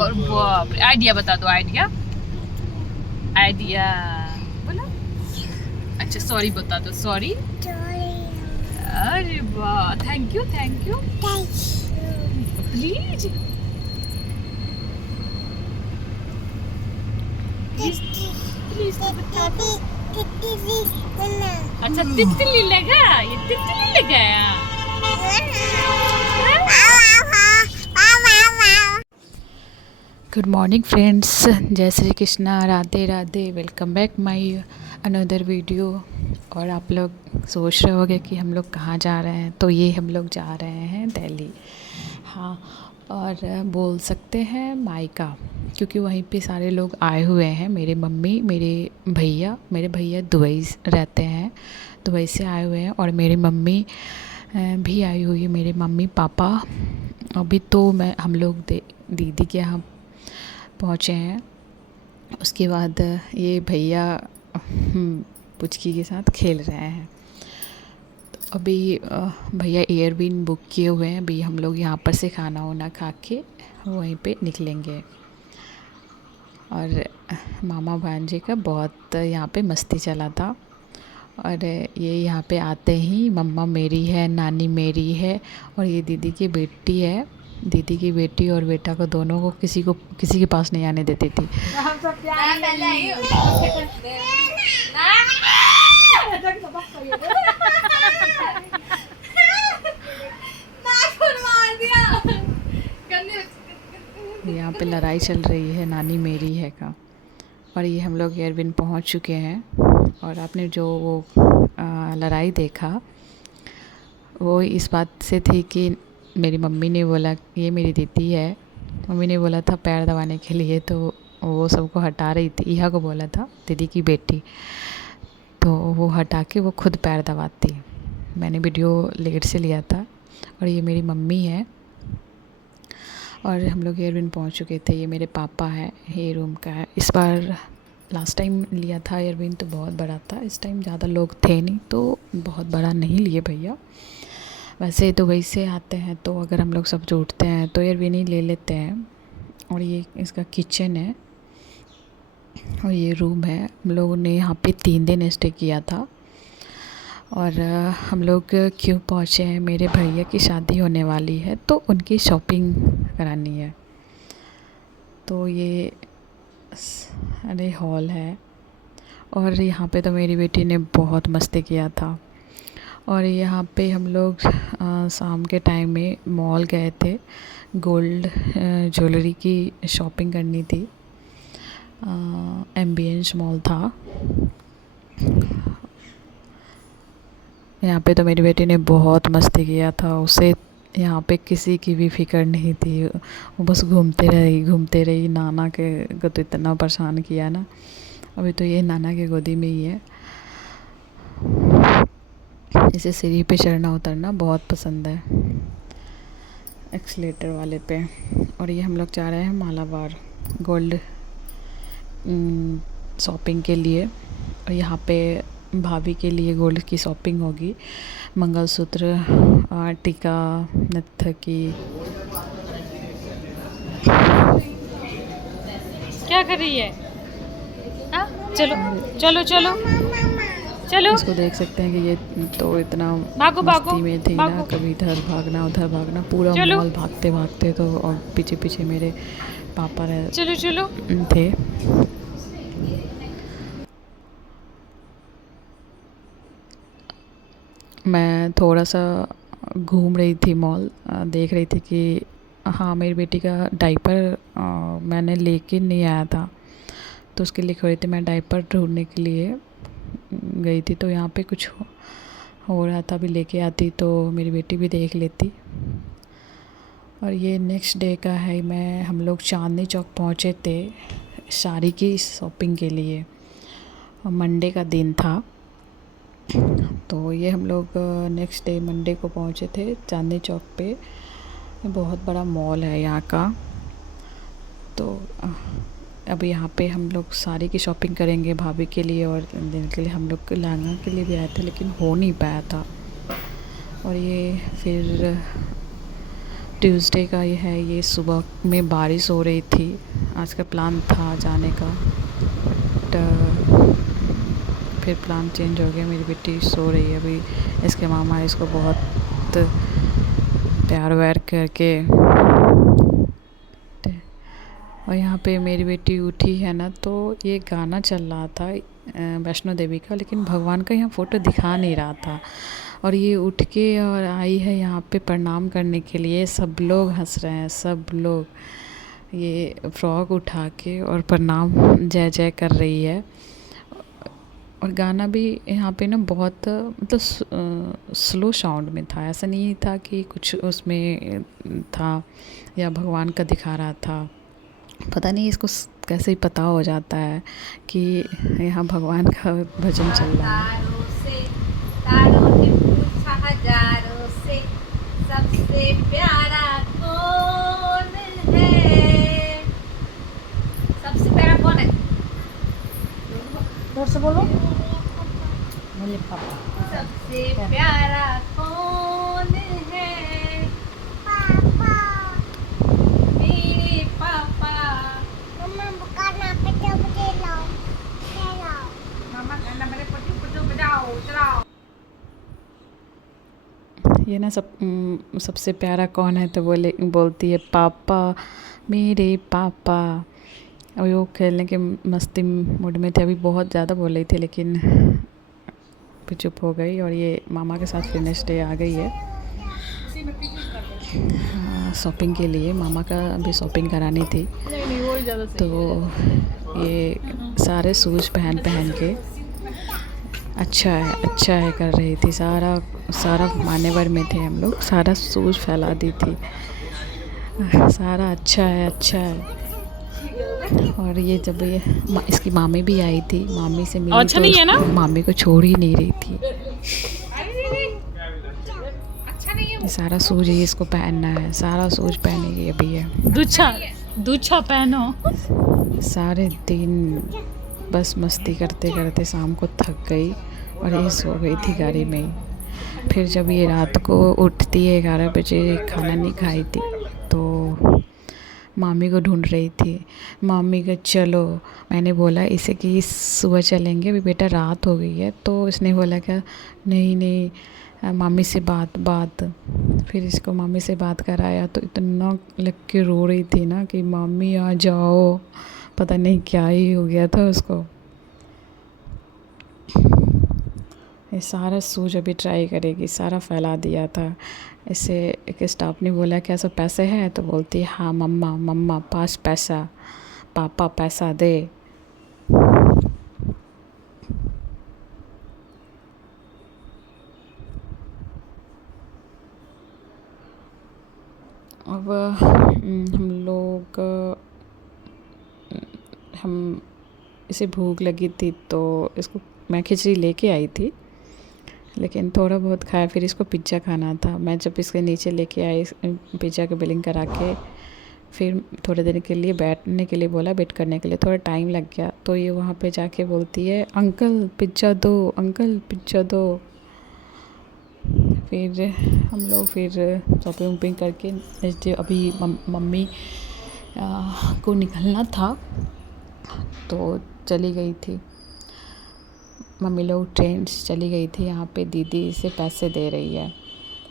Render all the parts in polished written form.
और बाप रे, आइडिया बता दो, आइडिया आइडिया बोला। अच्छा सॉरी बता दो, सॉरी। अरे वाह, थैंक यू प्लीज प्लीज बता दो। अच्छा तितली लगा, ये तितली लगाया। गुड मॉर्निंग फ्रेंड्स, जय Shri Krishna, Radhe Radhe. Welcome back my another video. और आप लोग सोच रहे होंगे कि हम लोग कहाँ जा रहे हैं, तो ये हम लोग जा रहे हैं दिल्ली। हाँ, और बोल सकते हैं मायका, क्योंकि वहीं पे सारे लोग आए हुए हैं। मेरे मम्मी, मेरे भैया दुबई रहते हैं, दुबई से आए हुए हैं। और मेरी मम्मी भी आई हुई है, मेरे मम्मी पापा। अभी तो हम लोग दीदी के यहाँ पहुँचे हैं। उसके बाद ये भैया पुचकी के साथ खेल रहे हैं। तो अभी भैया एयरबिन बुक किए हुए हैं। अभी हम लोग यहाँ पर से खाना वाना खा के वहीं पे निकलेंगे। और मामा भांजे का बहुत यहाँ पे मस्ती चला था। और ये यहाँ पे आते ही मम्मा मेरी है, नानी मेरी है, और ये दीदी की बेटी है। दीदी की बेटी और बेटा को दोनों को किसी के पास नहीं आने देती थी। यहाँ पे लड़ाई चल रही है, नानी मेरी है का। और ये हम लोग एयरबिन पहुँच चुके हैं। और आपने जो वो लड़ाई देखा, वो इस बात से थी कि मेरी मम्मी ने बोला, ये मेरी दीदी है, मम्मी ने बोला था पैर दबाने के लिए, तो वो सबको हटा रही थी। इहा को बोला था, दीदी की बेटी, तो वो हटा के वो खुद पैर दबाती। मैंने वीडियो लेट से लिया था। और ये मेरी मम्मी है। और हम लोग एयरबिन पहुंच चुके थे। ये मेरे पापा है, ये रूम का है। इस बार लास्ट टाइम लिया था एयरबिन तो बहुत बड़ा था, इस टाइम ज़्यादा लोग थे नहीं तो बहुत बड़ा नहीं लिए भैया। वैसे दुबई से आते हैं तो अगर हम लोग सब जुटते हैं तो एयरबिन ही ले लेते हैं। और ये इसका किचन है और ये रूम है। हम लोगों ने यहाँ पे 3 दिन स्टे किया था। और हम लोग क्यों पहुँचे हैं, मेरे भैया की शादी होने वाली है तो उनकी शॉपिंग करानी है। तो ये अरे हॉल है। और यहाँ पे तो मेरी बेटी ने बहुत मस्ती किया था। और यहाँ पे हम लोग शाम के टाइम में मॉल गए थे, गोल्ड ज्वेलरी की शॉपिंग करनी थी। एम्बियंस मॉल था। यहाँ पे तो मेरी बेटी ने बहुत मस्ती किया था। उसे यहाँ पे किसी की भी फिक्र नहीं थी, वो बस घूमते रही। नाना के को तो इतना परेशान किया ना। अभी तो ये नाना के गोदी में ही है। इसे सीढ़ी पे चढ़ना उतरना बहुत पसंद है, एक्सीलेटर वाले पे। और ये हम लोग जा रहे हैं मालाबार गोल्ड शॉपिंग के लिए। और यहाँ पे भाभी के लिए गोल्ड की शॉपिंग होगी, मंगलसूत्र, टीका, नथ की। क्या कर रही है? चलो चलो चलो चलो। इसको देख सकते हैं कि ये तो इतना मस्ती में थी ना, कभी इधर भागना उधर भागना, पूरा मॉल भागते भागते। तो और पीछे पीछे मेरे पापा चलो थे। मैं थोड़ा सा घूम रही थी मॉल, देख रही थी कि हाँ मेरी बेटी का डायपर मैंने लेके नहीं आया था, तो उसके लिए खड़ी थी। मैं डायपर ढूंढने के लिए गई थी, तो यहाँ पे कुछ हो रहा था। अभी लेके आती तो मेरी बेटी भी देख लेती। और ये नेक्स्ट डे का है। हम लोग चांदनी चौक पहुँचे थे साड़ी की शॉपिंग के लिए। मंडे का दिन था, तो ये हम लोग नेक्स्ट डे मंडे को पहुँचे थे चांदनी चौक पे। बहुत बड़ा मॉल है यहाँ का। तो अब यहाँ पे हम लोग साड़ी की शॉपिंग करेंगे भाभी के लिए, और दिन के लिए हम लोग लहंगा के लिए भी आए थे, लेकिन हो नहीं पाया था। और ये फिर ट्यूसडे का ये है। ये सुबह में बारिश हो रही थी, आज का प्लान था जाने का, बट फिर प्लान चेंज हो गया। मेरी बेटी सो रही है अभी, इसके मामा इसको बहुत प्यार व्यार करके, और यहाँ पे मेरी बेटी उठी है ना, तो ये गाना चल रहा था वैष्णो देवी का, लेकिन भगवान का यहाँ फ़ोटो दिखा नहीं रहा था। और ये उठ के और आई है यहाँ पे प्रणाम करने के लिए। सब लोग हंस रहे हैं, सब लोग, ये फ्रॉक उठा के और प्रणाम जय जय कर रही है। और गाना भी यहाँ पे ना बहुत मतलब स्लो साउंड में था, ऐसा नहीं था कि कुछ उसमें था या भगवान का दिखा रहा था। पता नहीं इसको कैसे ही पता हो जाता है कि यहाँ भगवान का भजन चल रहा है। तारों ने पूछा हजारों से, सबसे प्यारा कौन है? सबसे प्यारा कौन है? जोर से बोलो। बोले पापा। सबसे प्यारा कौन है? पापा, मेरे पापा। मम्मा बुखाना पे जब लाओ, मामा गाना मेरे पट्टी पर जो बजाओ चलाओ। ये ना सबसे प्यारा कौन है, तो बोलती है पापा, मेरे पापा। और वो खेलने के मस्ती मूड में थे, अभी बहुत ज़्यादा बोल रही थी, लेकिन फिर चुप हो गई। और ये मामा के साथ फिर नेक्स्ट डे आ गई है शॉपिंग के लिए। मामा का अभी शॉपिंग करानी थी, तो ये सारे शूज़ पहन के अच्छा है कर रही थी। सारा मान्यवर में थे हम लोग, सारा शूज़ फैला दी थी, सारा अच्छा है। और ये जब ये इसकी मामी भी आई थी, मामी से मिली, अच्छा तो नहीं है ना? मामी को छोड़ ही नहीं रही थी। ये सारा शूज ही इसको पहनना है, सारा शूज पहनेगी अभी ये। दूछा पहनो। सारे दिन बस मस्ती करते करते शाम को थक गई और ये सो गई थी गाड़ी में ही। फिर जब ये रात को उठती है 11 बजे, खाना नहीं खाई थी, तो मामी को ढूंढ रही थी। मामी का चलो, मैंने बोला इसे कि सुबह चलेंगे, अभी बेटा रात हो गई है। तो इसने बोला क्या, नहीं मामी से बात। फिर इसको मामी से बात कराया, तो इतना लग के रो रही थी ना कि मामी आ जाओ, पता नहीं क्या ही हो गया था उसको। ये सारा सूज अभी ट्राई करेगी, सारा फैला दिया था। इसे एक स्टाफ ने बोला क्या सब पैसे हैं, तो बोलती है हाँ मम्मा पास पैसा, पापा पैसा दे। अब हम इसे भूख लगी थी, तो इसको मैं खिचड़ी लेके आई थी, लेकिन थोड़ा बहुत खाया। फिर इसको पिज़्ज़ा खाना था। मैं जब इसके नीचे लेके आई पिज़्ज़ा के बिलिंग करा के, फिर थोड़ी देर के लिए बैठने के लिए बोला, वेट करने के लिए थोड़ा टाइम लग गया। तो ये वहाँ पे जाके बोलती है अंकल पिज़्ज़ा दो, अंकल पिज़्ज़ा दो। फिर हम लोग फिर शॉपिंग वॉपिंग करके जैसे अभी मम्मी को निकलना था, तो चली गई थी मम्मी लोग, ट्रेन से चली गई थी। यहाँ पे दीदी इसे पैसे दे रही है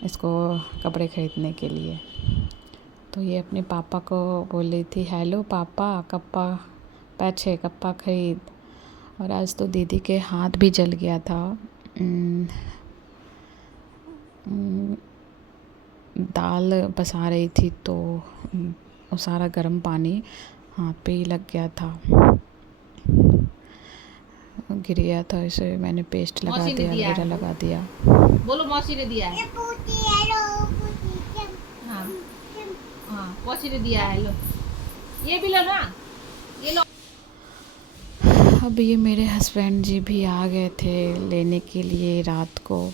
इसको कपड़े ख़रीदने के लिए। तो ये अपने पापा को बोल रही थी, हेलो पापा, कप्पा खरीद। और आज तो दीदी के हाथ भी जल गया था। दाल बसा रही थी, तो वो सारा गर्म पानी हाथ पे ही लग गया था, गिर गया था। इसे मैंने पेस्ट लगा दिया, हीरा लगा दिया। बोलो मौसी ने दिया है। हाँ मौसी ने दिया है, लो ये भी लो ना, ये लो। अब ये मेरे हस्बैंड जी भी आ गए थे लेने के लिए रात को।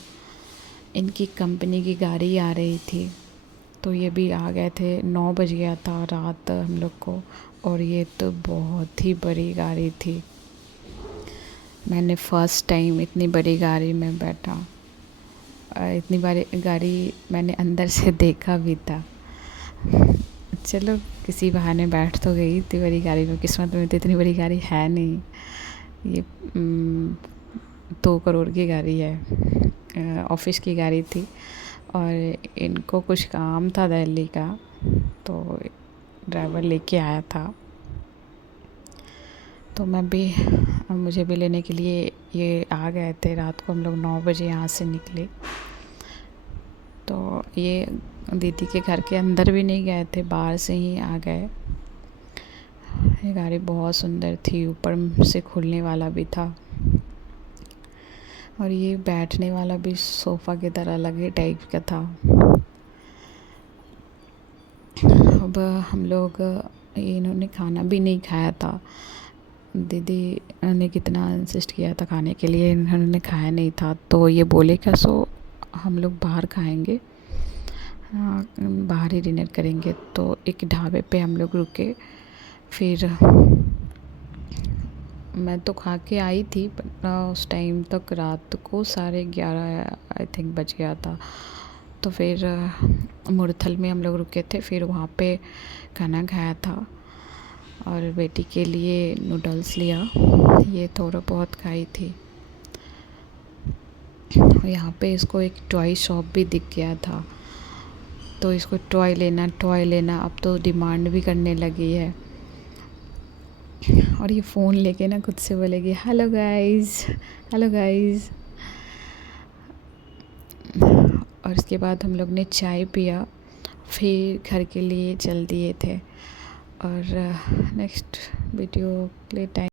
इनकी कंपनी की गाड़ी आ रही थी, तो ये भी आ गए थे। 9 बज गया था रात हम लोग को, और ये तो बहुत ही बड़ी गाड़ी थी। मैंने फ़र्स्ट टाइम इतनी बड़ी गाड़ी में बैठा, इतनी बड़ी गाड़ी मैंने अंदर से देखा भी था। चलो किसी बहाने बैठ तो गई इतनी बड़ी गाड़ी में। किस्मत में तो इतनी बड़ी गाड़ी है नहीं। ये 2 करोड़ की गाड़ी है, ऑफिस की गाड़ी थी और इनको कुछ काम था दिल्ली का, तो ड्राइवर लेके आया था। तो मुझे भी लेने के लिए ये आ गए थे। रात को हम लोग 9 बजे यहाँ से निकले। तो ये दीदी के घर के अंदर भी नहीं गए थे, बाहर से ही आ गए। ये गाड़ी बहुत सुंदर थी, ऊपर से खुलने वाला भी था और ये बैठने वाला भी सोफ़ा की तरह अलग ही टाइप का था। अब हम लोग, इन्होंने खाना भी नहीं खाया था। दीदी ने कितना इंसिस्ट किया था खाने के लिए, इन्होंने खाया नहीं था। तो ये बोले क्या सो हम लोग बाहर खाएंगे, बाहर ही डिनर करेंगे। तो एक ढाबे पे हम लोग रुके। फिर मैं तो खा के आई थी, उस टाइम तक रात को 11:30 आई थिंक बज गया था। तो फिर मुरथल में हम लोग रुके थे, फिर वहाँ पे खाना खाया था और बेटी के लिए नूडल्स लिया। ये थोड़ा बहुत खाई थी। यहाँ पे इसको एक टॉय शॉप भी दिख गया था, तो इसको टॉय लेना अब तो डिमांड भी करने लगी है। और ये फ़ोन लेके ना खुद से बोलेगी हेलो गाइस, हेलो गाइस। और इसके बाद हम लोग ने चाय पिया, फिर घर के लिए चल दिए थे। और नेक्स्ट वीडियो के लिए टाइम